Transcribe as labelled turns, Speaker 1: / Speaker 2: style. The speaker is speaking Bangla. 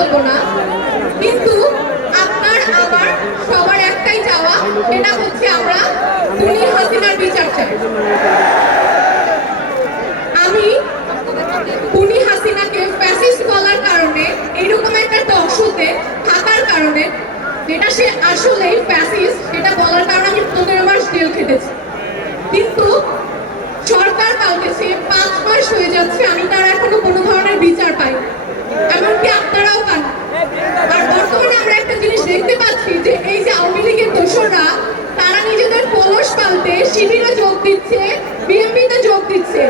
Speaker 1: বলব না। কিন্তু আপনার আমার সবার একটাই চাওয়া, সেটা হচ্ছে আমরা খুনি হাসিনার বিচার চাই। আমি খুনি হাসিনাকে ফ্যাসিস্ট বলার কারণে এরকম একটা দর্শতে থাকার কারণে, যেটা সে আসলেই ফ্যাসিস্ট এটা বলার কারণে আমি পনেরো মাস জেল খেটেছি। সদস্যরা তারা নিজেদের পলস পাল্টে শিবিরে যোগ দিচ্ছে বিএনপিতে যোগ দিচ্ছে।